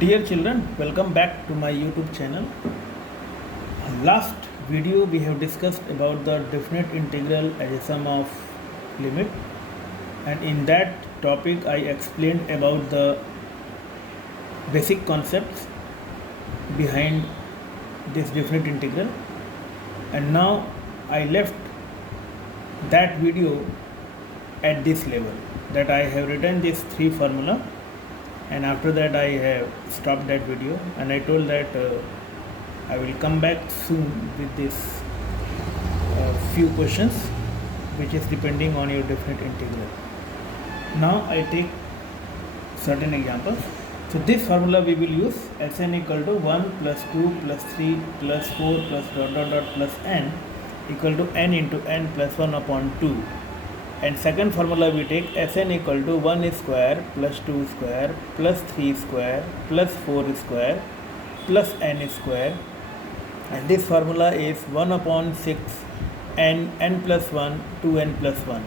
Dear children, welcome back to my YouTube channel. Last video we have discussed about the definite integral as a sum of limit, and in that topic I explained about the basic concepts behind this definite integral, and now I left that video at this level, that I have written this three formula, and after that I have stopped that video and I told that I will come back soon with this few questions which is depending on your definite integral. Now I take certain examples. So this formula we will use Sn equal to 1 plus 2 plus 3 plus 4 plus dot dot dot plus n equal to n into n plus 1 upon 2. And second formula we take Sn equal to 1 square plus 2 square plus 3 square plus 4 square plus n square, and this formula is 1 upon 6 n plus 1 2n plus 1.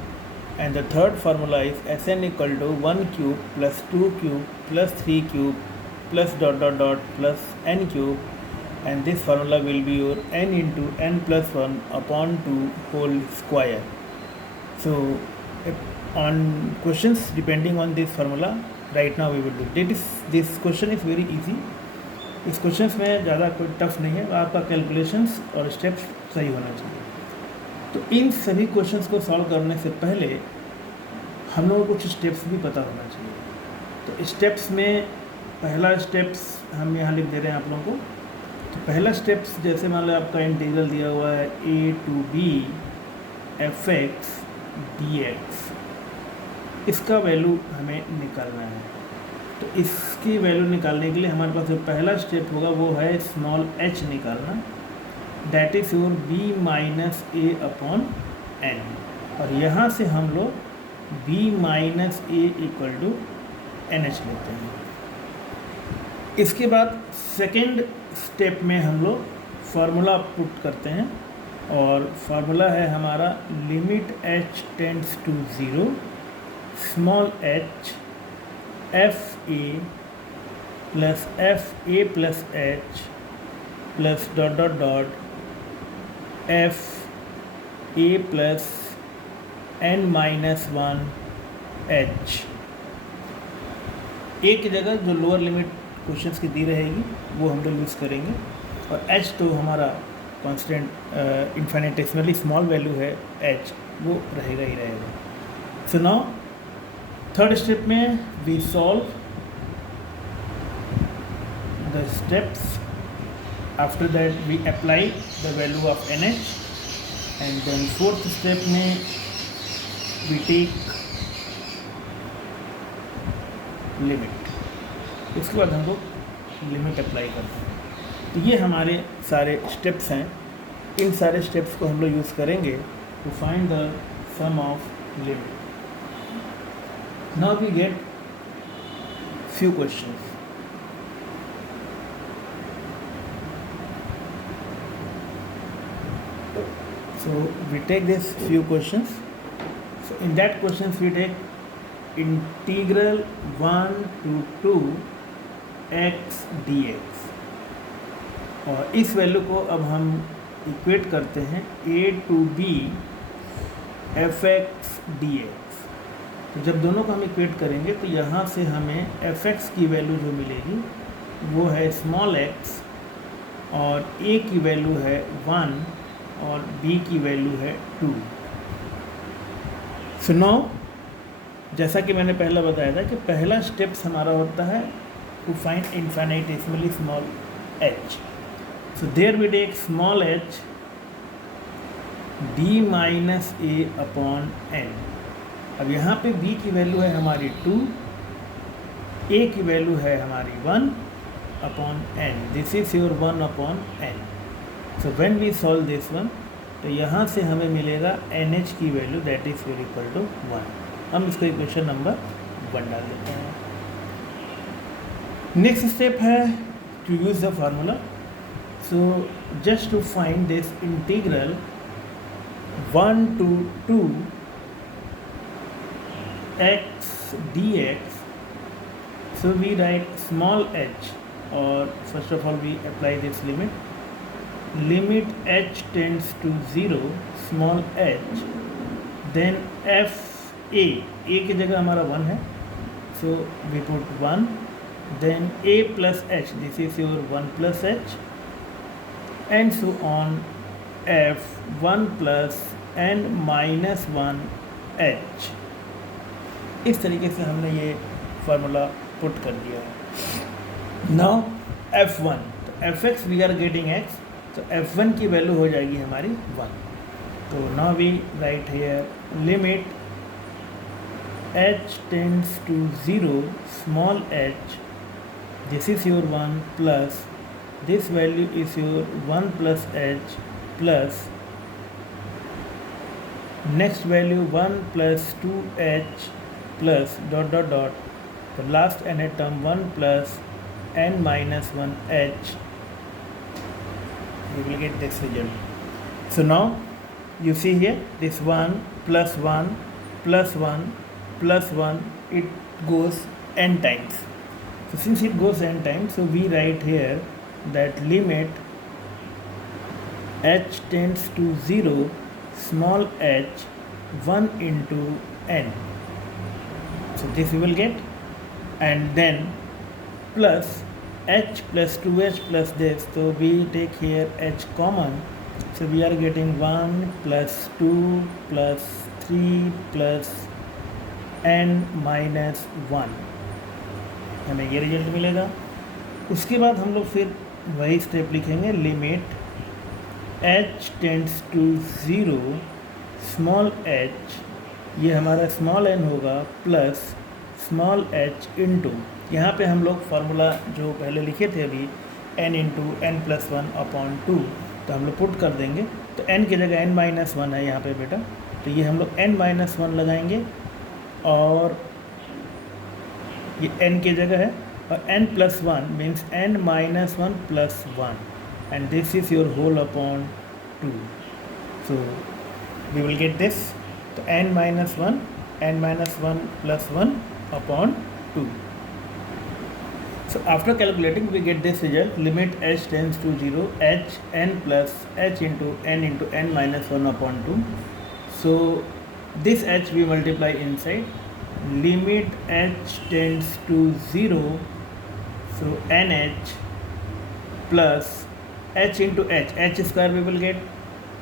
And the third formula is Sn equal to 1 cube plus 2 cube plus 3 cube plus dot dot dot plus n cube, and this formula will be your n into n plus 1 upon 2 whole square. So on questions depending on this formula right now we will do. This question is very easy. इस क्वेश्चंस में ज़्यादा कोई टफ नहीं है, आपका कैलकुलेशंस और स्टेप्स सही होना चाहिए. तो इन सभी क्वेश्चंस को सॉल्व करने से पहले हम लोगों को कुछ स्टेप्स भी पता होना चाहिए. तो स्टेप्स में पहला स्टेप्स हम यहाँ लिख दे रहे हैं आप लोगों को. तो पहला स्टेप्स जैसे मान लो आपका इंटीग्रल दिया हुआ है a to b fx dx, इसका वैल्यू हमें निकालना है. तो इसकी वैल्यू निकालने के लिए हमारे पास जो पहला स्टेप होगा वो है स्मॉल h निकालना, that is your b minus A upon n, और यहाँ से हम लोग b minus a equal to n h लेते हैं. इसके बाद सेकेंड स्टेप में हम लोग फार्मूला पुट करते हैं, और फार्मूला है हमारा limit h tends to 0 small h F A plus H plus dot dot dot F A plus N minus 1 H. A की जगह जो लोअर लिमिट क्वेश्चंस की दी रहेगी वो हम लोग यूज़ करेंगे, और एच तो हमारा कांस्टेंट इन्फिनिटेसिमली स्मॉल वैल्यू है h, वो रहेगा ही रहेगा. सो नाउ थर्ड स्टेप में we solve the steps. After that we apply the value of n h, and then fourth step में वी टेक लिमिट. उसके बाद हम लोग लिमिट अप्लाई करते हैं. तो ये हमारे सारे स्टेप्स हैं. इन सारे स्टेप्स को हम लोग यूज़ करेंगे to find the sum of limit. Now we get few questions. So we take this few questions. So in that questions we take integral 1 to 2 x dx, और इस वैल्यू को अब हम इक्वेट करते हैं a to b fx dx. तो जब दोनों को हम इक्वेट करेंगे तो यहाँ से हमें fx की वैल्यू जो मिलेगी वो है स्मॉल x, और a की वैल्यू है 1 और b की वैल्यू है 2. सो नाउ जैसा कि मैंने पहला बताया था कि पहला स्टेप्स हमारा होता है to find infinitesimally small h. So there we take small h d minus A upon N. अब यहाँ पे b की वैल्यू है हमारी 2, a की वैल्यू है हमारी 1 upon n. This is your 1 upon n. So when we solve this one, तो यहाँ से हमें मिलेगा nh की value that is very equal to 1. हम इसको इक्वेशन नंबर 1 डाल देते हैं. नेक्स्ट स्टेप है to use the formula. So just to find this integral 1 to 2 x dx, So we write small h, or first of all we apply this limit. Limit h tends to 0, small h, then f a की जगह हमारा 1 है, so we put 1, then a plus h, this is your 1 plus h, and so on, f 1 plus n minus 1 h. इस तरीके से हमने ये formula put कर दिया है. नाउ f1, तो fx we are getting x, तो f1 की वैल्यू हो जाएगी हमारी 1. तो now we right here limit h tends to 0, small h, this is your 1 plus this value is your 1 plus h plus next value 1 plus 2h plus dot dot dot, the last nth term 1 plus n minus 1h. You will get this result. So now you see here this 1 plus 1 plus 1 plus 1, it goes n times. So since it goes n times, so we write here that limit h tends to 0, small h, 1 into n. So this we will get, and then plus h plus 2h plus this, so we take here h common, so we are getting 1 plus 2 plus 3 plus n minus 1, हमें ये रिजल्ट मिलेगा. उसके बाद हम लोग फिर वही step लिखेंगे, limit h tends to 0, small h, ये हमारा स्मॉल n होगा, प्लस स्मॉल h इंटू, यहाँ पे हम लोग फार्मूला जो पहले लिखे थे अभी n into n plus 1 upon 2, तो हम लोग पुट कर देंगे. तो n की जगह n माइनस 1 है यहाँ पे बेटा, तो ये हम लोग n माइनस 1 लगाएंगे, और ये n की जगह है, और n plus 1 means n minus 1 plus 1, and this is your whole upon 2. So we will get this, तो n minus 1 plus 1 upon 2. So after calculating we get this result, limit h tends to 0, h n plus h into n minus 1 upon 2. So this h we multiply inside, limit h tends to 0, so nh plus h into h square we will get.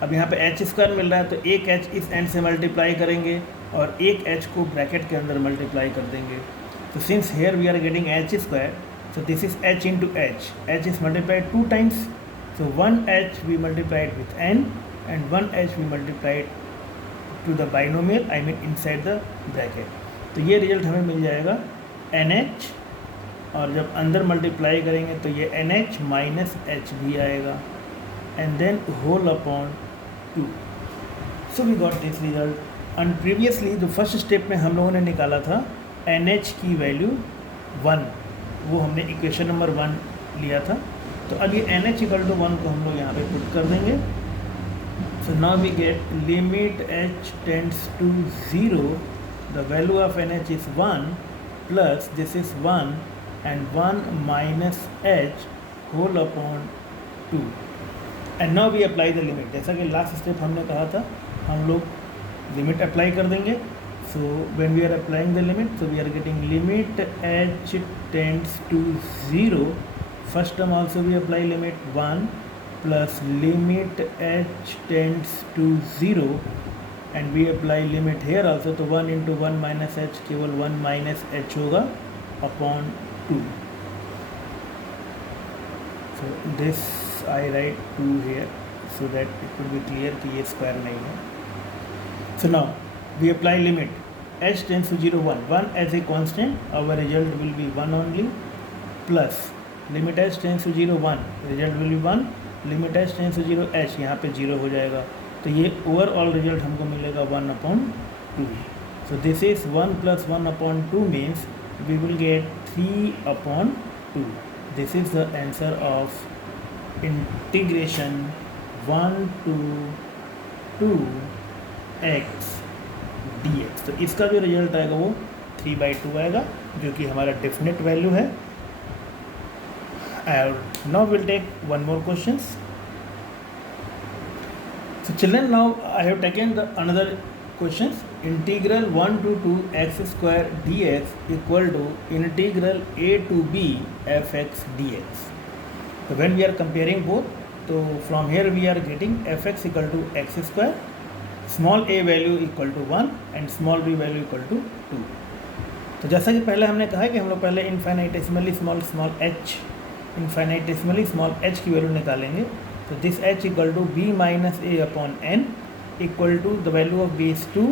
अब यहाँ पे h square मिल रहा है, तो एक h इस एंड से मल्टीप्लाई करेंगे और एक h को ब्रैकेट के अंदर मल्टीप्लाई कर देंगे. तो since here we are getting h square, so this is h into h is multiplied 2 times, so 1h we multiplied with n and 1h we multiplied to the binomial, I mean inside the bracket. तो ये रिजल्ट हमें मिल जाएगा nh, और जब अंदर मल्टीप्लाई करेंगे तो ये nh माइनस h भी आएगा, and then whole upon 2. So we got this result. And previously जो फर्स्ट स्टेप में हम लोगों ने निकाला था NH की वैल्यू 1, वो हमने इक्वेशन नंबर 1 लिया था. तो अब ये NH इक्वल टू 1 को हम लोग यहाँ पे पुट कर देंगे. So now we get limit h tends to 0, the value of NH is 1 plus this is 1 and 1 minus h whole upon 2. And now we apply the limit. जैसा कि लास्ट स्टेप हमने कहा था, हम लोग लिमिट अप्लाई कर देंगे. So when we are applying the limit, so we are getting limit h tends to 0, first term also we apply limit 1 plus limit h tends to 0, and we apply limit here also, तो 1 into 1 minus h केवल 1 minus h होगा upon 2. So this I write 2 here so that it will be clear कि ये स्क्वायर नहीं है. So now we apply limit h tends to 0, 1 as a constant, our result will be 1 only, plus limit h tends to 0, 1, result will be 1, limit h tends to 0, h यहाँ पे 0 हो जाएगा, तो ये ओवरऑल रिजल्ट हमको मिलेगा 1 upon 2. So this is 1 plus 1 upon 2 means we will get 3 upon 2. This is the answer of integration 1 to 2x dx. तो इसका जो रिजल्ट आएगा वो 3/2 आएगा, जो कि हमारा डेफिनेट वैल्यू है. And now we'll take one more questions. So children, now I have taken the another questions. Integral 1 to 2 x square dx equal to integral a to b fx dx. So when we are comparing both, so from here we are getting fx equal to x square, small a value equal to 1 and small b value equal to 2. तो जैसा कि पहले हमने कहा है कि हम लोग पहले इन्फाइनाइटेसिमली स्मॉल h की वैल्यू निकालेंगे. तो this h equal to b minus a upon n equal to the value of b is 2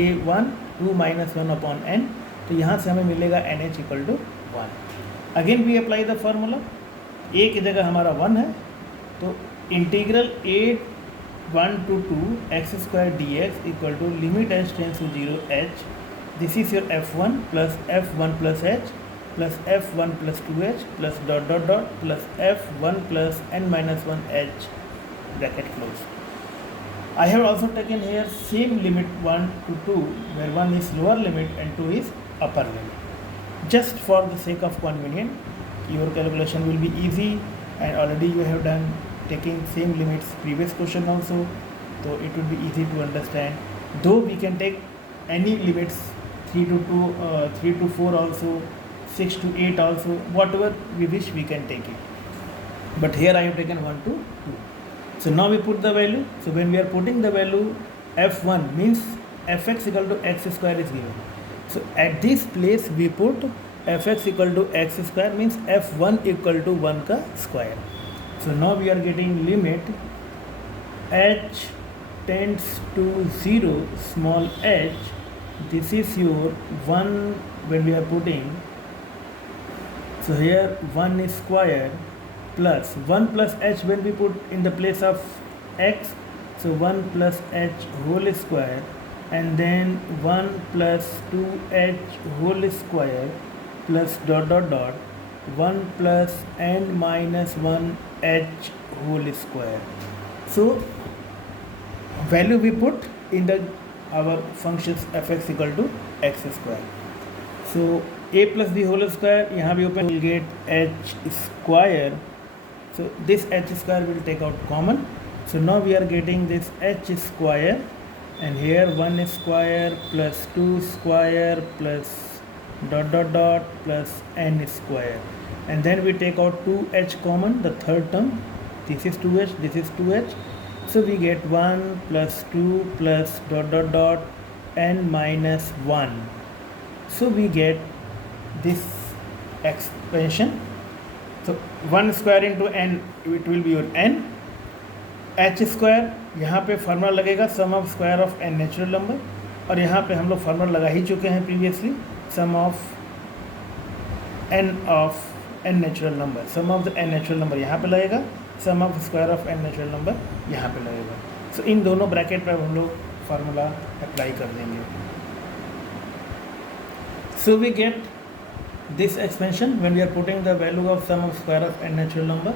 a1 2 minus 1 upon n. तो यहाँ से हमें मिलेगा nh equal to 1. Again we apply the formula. a की जगह हमारा 1 है, तो integral a1 to 2 x square dx equal to limit h tends to 0 h. This is your f1 plus f1 plus h plus f1 plus 2h plus dot dot dot plus f1 plus n minus 1h bracket close. I have also taken here same limit 1 to 2 where 1 is lower limit and 2 is upper limit. Just for the sake of convenience, your calculation will be easy, and already you have done taking same limits previous question also, so it will be easy to understand. Though we can take any limits 3 to 2, 3 to 4 also, 6 to 8 also, whatever we wish we can take it. But here I have taken 1 to 2. So now we put the value. So when we are putting the value, f1 means fx equal to x square is given. So at this place we put fx equal to x square means f1 equal to 1 ka square. So now we are getting limit h tends to 0 small h. This is your 1 when we are putting. So here 1 is square plus 1 plus h when we put in the place of x. So 1 plus h whole square, and then 1 plus 2h whole square plus dot dot dot 1 plus n minus 1 h whole square. So value we put in the our functions fx equal to x square. So a plus b whole square, यहाँ भी open will get h square. So this h square will take out common. So now we are getting this h square, and here 1 square plus 2 square plus dot dot dot plus n square, and then we take out 2h common, the third term. This is 2h, this is 2h. So we get 1 plus 2 plus dot dot dot n minus 1. So we get this expansion. So 1 square into n, it will be your n. h square, यहाँ पे formula लगेगा sum of square of n natural number, और यहाँ पे हम लोग फार्मूला लगा ही चुके हैं previously, sum of n natural number. Sum of the n natural number यहाँ पे लगेगा, sum of square of n natural number यहाँ पे लगेगा. सो इन दोनों ब्रैकेट पर हम लोग फार्मूला अप्लाई कर देंगे. So we get this expansion when we are putting the value of sum of square of n natural number.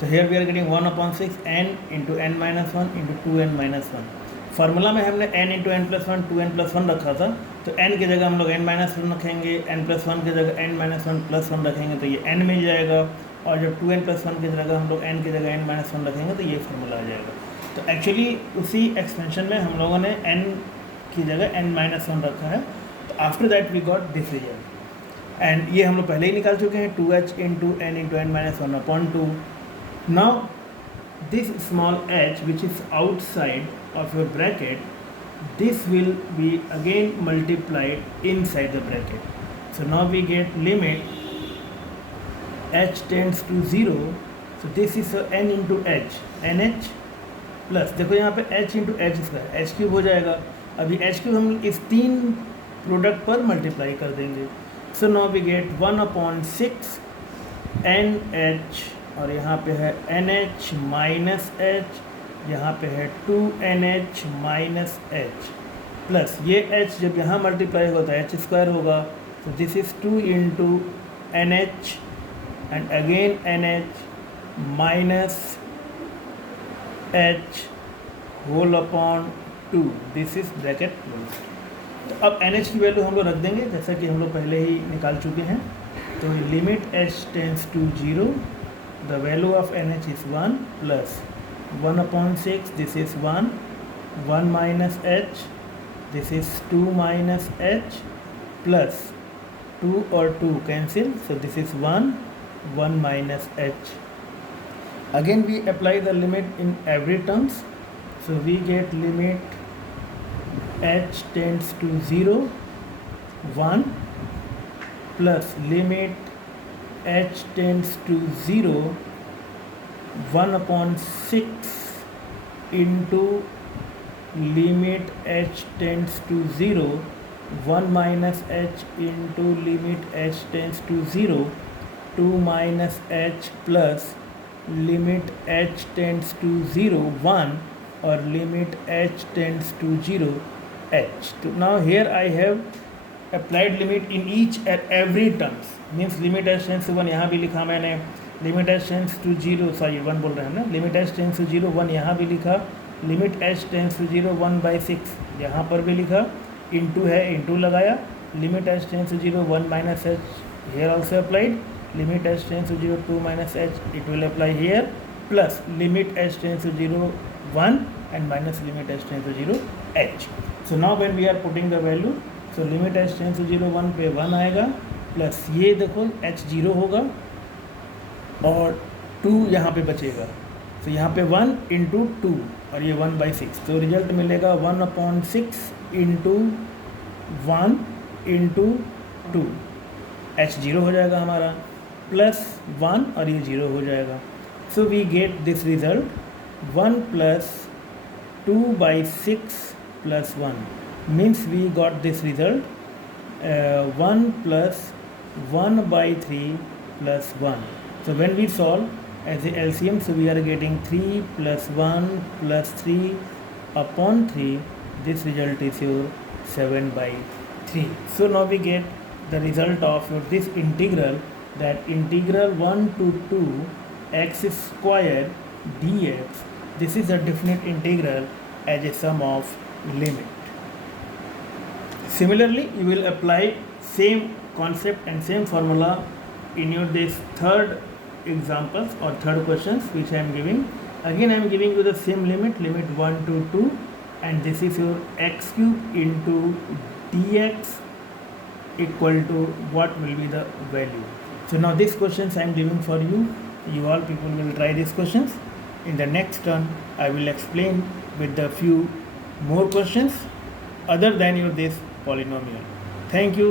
So here we are getting 1 upon 6 n into n minus 1 into 2n minus 1. Formula में हमने n into n plus one 2n plus 1 रखा था, तो n की जगह हम लोग n minus 1 रखेंगे, n प्लस 1 की जगह n माइनस 1 प्लस 1 रखेंगे, तो ये n मिल जाएगा. और जब 2n प्लस 1 की जगह हम लोग n की जगह n माइनस 1 रखेंगे, तो ये फार्मूला आ जाएगा. तो एक्चुअली उसी एक्सपेंशन में हम लोगों ने n की जगह n माइनस 1 रखा है. तो after that we got this result, and ये हम लोग पहले ही निकाल चुके हैं 2h into n into n minus 1 upon 2. Now this small h which is outside of your bracket, this will be again multiplied inside the bracket. So now we get limit h tends to 0. So this is n into h, nh plus देखो यहाँ पे h into H square, H cube हो जाएगा. अभी H cube हम इस तीन प्रोडक्ट पर मल्टीप्लाई कर देंगे. So now we get 1 upon 6 n h, और यहाँ पे है एन एच माइनस एच, यहाँ पे है 2 n h minus h, plus ये h जब यहाँ मल्टीप्लाई होगा तो एच स्क्वायर होगा. तो this is 2 into n h and again n h minus h whole upon 2. This is bracket close. तो अब NH की वैल्यू हम लोग रख देंगे जैसा कि हम लोग पहले ही निकाल चुके हैं। तो limit h tends to 0, the value of NH is 1 plus 1/6, this is 1, 1 minus h, this is 2 minus h, plus 2 और 2 cancel, so this is 1, 1 minus h. Again we apply the limit in every terms, so we get limit h tends to 0, 1, plus limit h tends to 0, 1/6 into limit h tends to 0, 1 minus h into limit h tends to 0, 2 minus h plus limit h tends to 0, 1, or limit h tends to 0, h. So now here I have applied limit in each and every terms, means limit h tends to 1 यहाँ भी लिखा मैंने, limit h tends to 0, सॉरी 1 बोल रहे हैं ना, limit h tends to 0, 1 यहाँ भी लिखा, लिमिट h टेंस टू 0, 1/6 यहाँ पर भी लिखा, इंटू है इंटू लगाया, limit h tends to 0, 1 minus h here also applied, limit h tends to 0, 2 minus h it will apply here, plus limit h tends to 0, 1 and minus limit h tends to 0, h. So now when we are putting the value, so limit h tends to 0, 1 पे 1 आएगा, प्लस ये देखो h 0 होगा और 2 यहाँ पे बचेगा, तो यहाँ पे 1 इंटू 2 और ये 1/6, तो रिजल्ट मिलेगा 1/6 इंटू 1 इंटू 2, h 0 हो जाएगा हमारा, प्लस 1 और ये 0 हो जाएगा, so we get this result 1 plus 2/6 plus 1, means we got this result 1 plus 1/3 plus 1. So when we solve as a LCM, so we are getting 3 plus 1 plus 3 upon 3, this result is your 7/3. So now we get the result of your this integral, that integral 1 to 2 x square dx, this is a definite integral as a sum of limit. Similarly you will apply same concept and same formula in your this third examples or third questions which I am giving. Again I am giving you the same limit 1 to 2, and this is your x cube into dx equal to what will be the value. So now these questions I am giving for you, you all people will try these questions. In the next turn I will explain with the few more questions other than your this polynomial. Thank you.